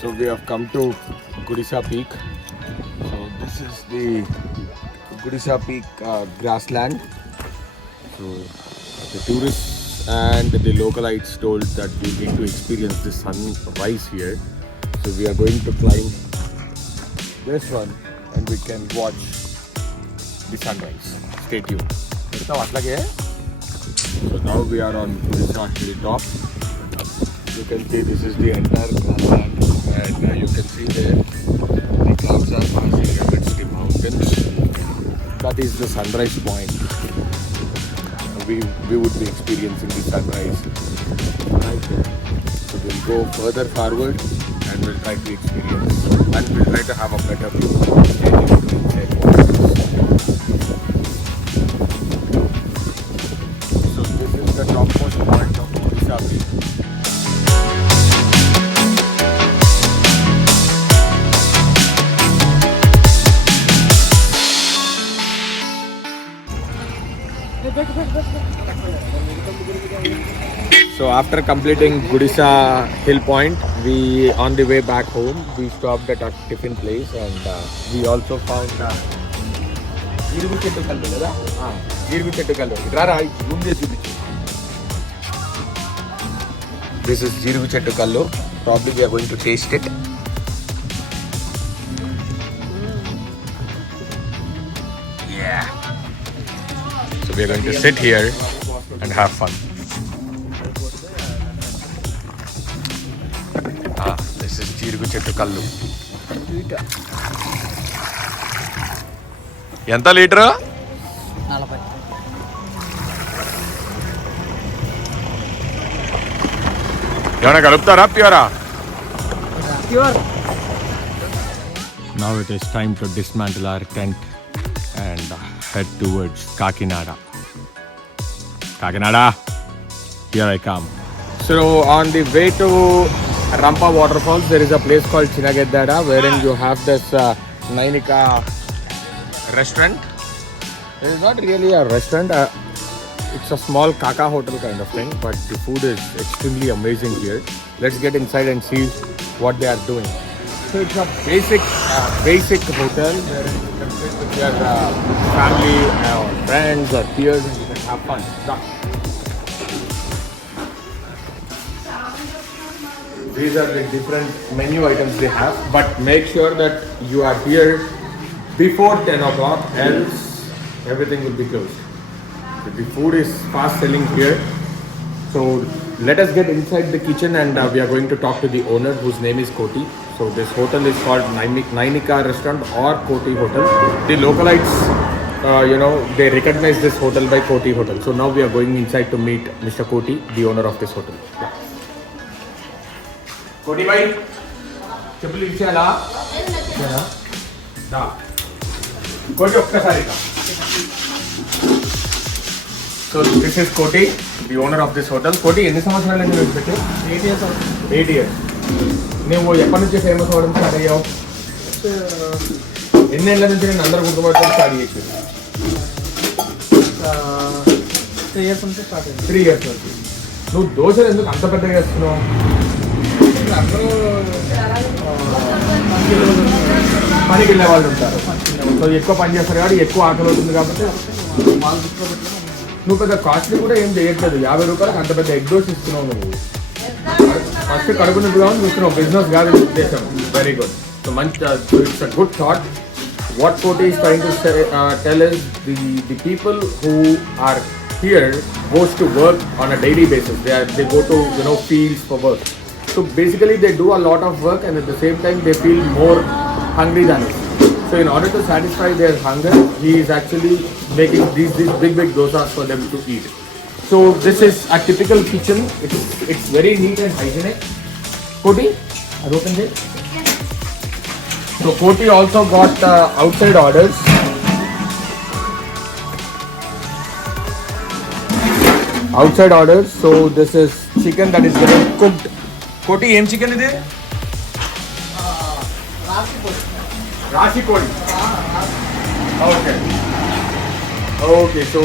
So we have come to Gudisa Peak. So this is the Gudisa Peak grassland. So the tourists and the localites told that we need to experience the sunrise here. So we are going to climb this one and we can watch the sunrise. Stay tuned. So now we are on Gudisa Hill top. You can see this is the entire grassland and you can see there the clouds are passing amidst the mountains. That is the sunrise point. We would be experiencing the sunrise right there. So we'll go further forward and we'll try to experience and we'll try to have a better view. So this is the topmost point of Gudisa Peak. So after completing Gudisa Hill Point, we on the way back home, we stopped at a tiffin place and we also found this is Jeerugu Chettu Kallu. Probably we are going to taste it. Yeah. So we are going to sit here and have fun. This is Jeerugu Chettu Kallu. ఎంత litre? 40. ఏమైనా కలుపుతారా ప్యూరా? Pure. Now it is time to dismantle our tent and head towards Kakinada. Kakinada, here I come. So on the way to Rampa Waterfalls, there is a place called Chinageddada wherein you have this Nainika restaurant. It is not really a restaurant. It's a small kaka hotel kind of thing, but the food is extremely amazing here. Let's get inside and see what they are doing. So it's a basic hotel where you can sit with your family or friends or peers and you can have fun. These are the different menu items they have, but make sure that you are here before 10 o'clock, else everything will be closed. The food is fast selling here. So let us get inside the kitchen and we are going to talk to the owner whose name is Koti. So this hotel is called Nainika Restaurant or Koti Hotel. The localites, they recognize this hotel by Koti Hotel. So now we are going inside to meet Mr. Koti, the owner of this hotel. Yeah. Koti bhai, chapli chala. Da. Koti okkasari ka. So this is Koti, the owner of this hotel. Koti, ఎన్ని సంవత్సరాలు అయింది మీరు పెట్టి? 8 years. 8 years. నువ్వు ఎప్పటి నుంచి famous అవ్వడం start అయ్యావు? ఎన్నేళ్ళ నుంచి నేను అందరూ గుర్తుపట్టడం స్టార్ట్ చేసి? 3 years నుంచి స్టార్ట్ అయింది. 3 years నుంచి. నువ్వు దోశలు ఎందుకు అంత పెద్దగా వేస్తున్నావు? అందరూ పనికి వెళ్ళే వాళ్ళు ఉంటారు. సో ఎక్కువ పని చేస్తారు కాబట్టి ఎక్కువ ఆకలి అవుతుంది కాబట్టి నువ్వు పెద్ద కాస్ట్లీ కూడా ఏం చేయట్లేదు. 50 రూపాయలకు అంత పెద్ద ఎగ్ దోశ ఇస్తున్నావు నువ్వు. ఫస్ట్ కడుపు నింపుగా చూస్తున్నావు, బిజినెస్ కాదు ఉద్దేశం. Very good. సో మంచి it's a good thought. What Koti is trying to tell is the people who are here goes to work on a daily basis. They go to fields for work. So basically they do a lot of work and at the same time they feel more hungry than us. So in order to satisfy their hunger, he is actually making these big dosas for them to eat. So this is a typical kitchen. It's very neat and hygienic. Koti, are open there? So Koti also got outside orders. Outside orders. So this is chicken that is getting cooked. Koti, em chicken ide? Rashi Kodi. Okay. Okay, so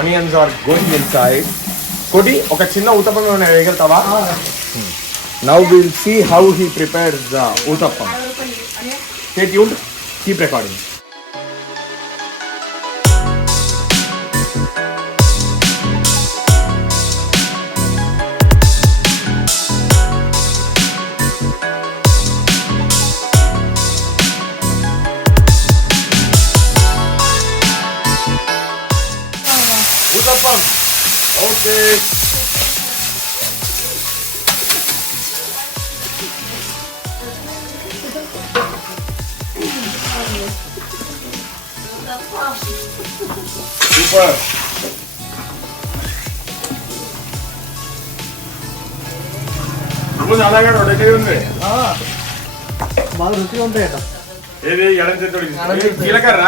onions are going inside. Koti, oka chinna uttapam ఏమైనా వేయగలుగుతావా? Now we'll see how he prepares uttappam. Stay tuned. Keep recording. Uttappam. Okay. Super. ఇప్పుడు అలాగే రొట్టె ఉంది. బాగా రుచిగా ఉంటాయట. ఏది ఎడం చేతుడి జీలకర్ర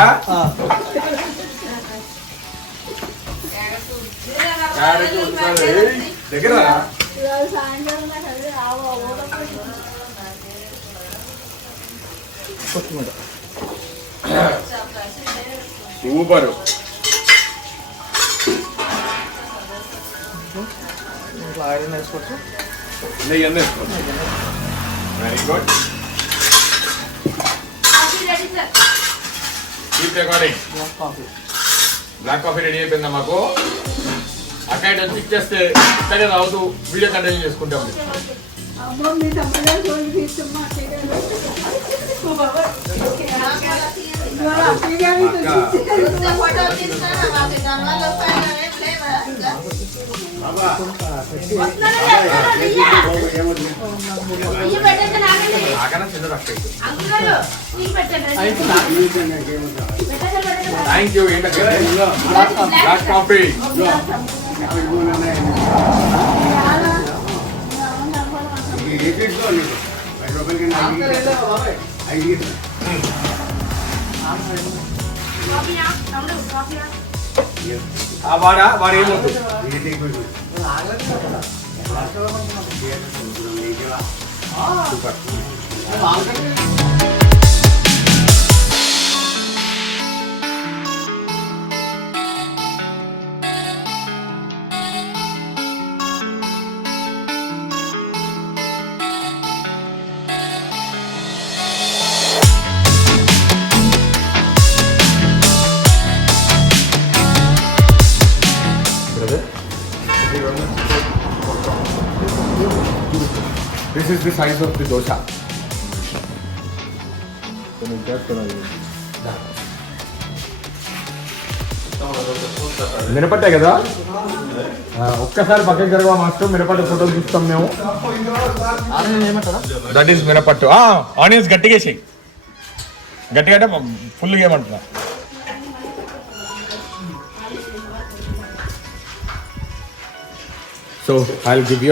దగ్గర సూపర్. ఐరన్ వేసుకోవచ్చు. నెయ్యి అన్నీ వేసుకోవచ్చు. Very good. Keep recording. Black coffee ready అయిపోయిందా మాకు? అక్కడ వచ్చి ఇచ్చేస్తే ఇక్కడే రావుతూ వీడియో కంటిన్యూ చేసుకుంటాం. Thank you. Black coffee. వాడు ఏమవుతుంది? This is the size of the dosa. మినపట్టే కదా? ఒక్కసారి పక్కకి జరగవా మాస్టర్? మినపట్టు ఫోటో చూస్తాం మేము. That is మినపట్టు. ఆనియన్స్ గట్టిగా వేసి గట్టిగా అంటే ఫుల్గా ఏమంటున్నా. So I'll give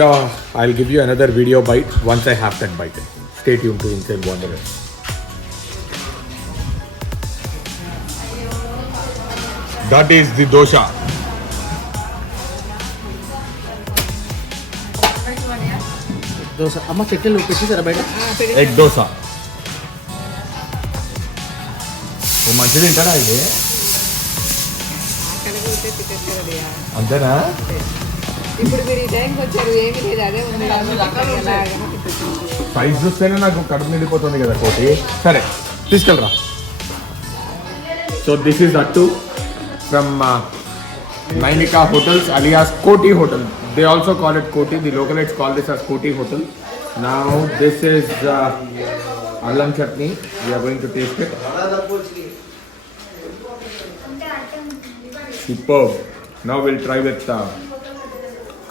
you another video bite once I have that bite. Stay tuned to Insane Wanderers. That is the dosa. Dosa అమ్మ చెక్కలు పెట్టేసారా బయట? ఎగ్ దోశ. ఓ మంచిది తింటారా ఇది? అంతేనా? ఇప్పుడు మీరు ఈ టైంకి వచ్చారు, ఏమీ లేదు, అదే ఉంది. సైజ్ చూస్తేనే నాకు కడుపు నిండిపోతుంది కదా కోటి. సరే తీసుకెళ్ళరా. సో దిస్ ఈస్ అట్టు from Nainika Hotels alias Koti Hotel. They also call it Koti. The localites call this as Koti Hotel. Now this is allam chutney. We are going to taste it. Superb. Now we'll try with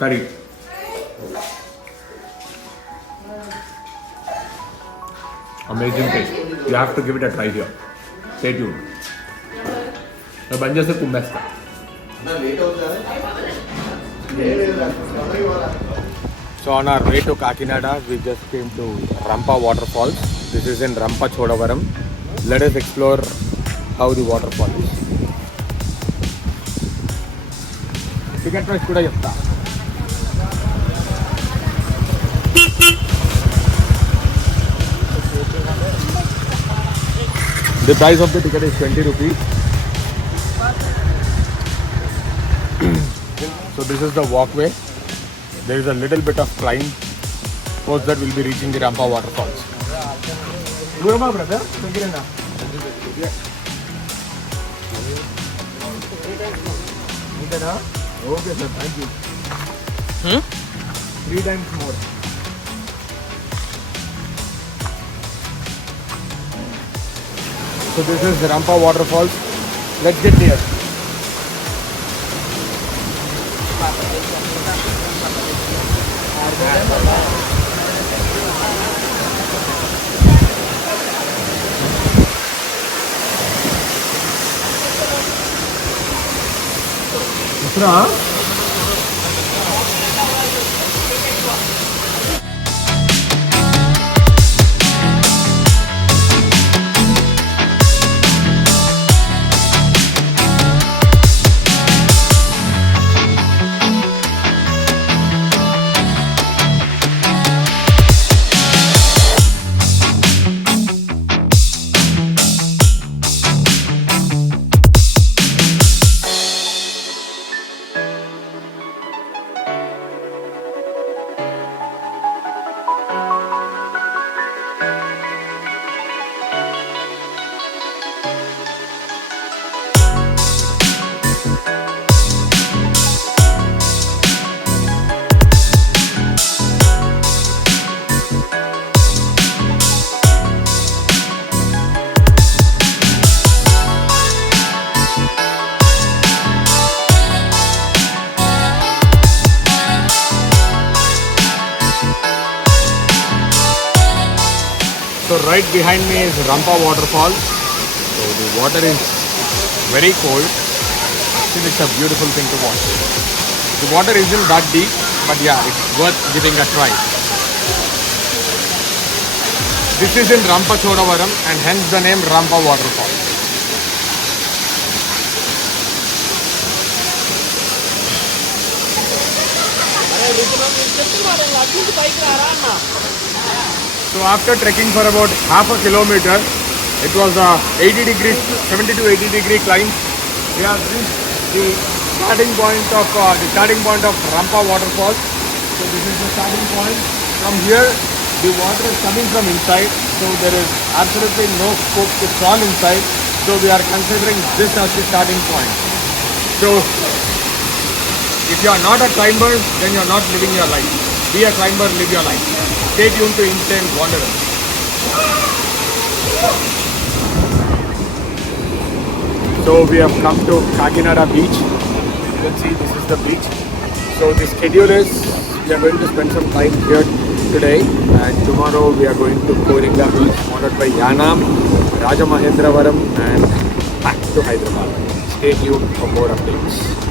curry. Amazing taste. You have to give it a try here. Stay tuned. मैं बन जैसे कुम्भस्ता. So on our way to Kakinada, we just came to Rampa Waterfalls. This is in Rampachodavaram. Let us explore how the waterfall is. Ticket price kuda chepta. The price of the ticket is 20 rupees. So this is the walkway. There is a little bit of climb Post that we'll be reaching the Rampa Waterfalls. Durama, brother? Yeah. Okay, sir. Thank you. 3 times more. So this is the Rampa Waterfalls. Let's get near. So right behind me is Rampa Waterfall. So the water is very cold. Still it's a beautiful thing to watch. The water isn't that deep, but yeah, it's worth giving a try. This is in Rampachodavaram and hence the name Rampa Waterfall. So after trekking for about half a kilometer, it was a 70 to 80 degree climb. We have reached the starting point of Rampa Waterfalls. So this is the starting point. From here, the water is coming from inside. So there is absolutely no scope to crawl inside. So we are considering this as the starting point. So if you are not a climber, then you are not living your life. Be a climber, live your life. Stay tuned to Instant Wanderers. So we have come to Kakinada beach. You can see this is the beach. So the schedule is we are going to spend some time here today and tomorrow we are going to Koringa beach followed by Yanam, Rajahmundry and back to Hyderabad. Stay tuned for more updates.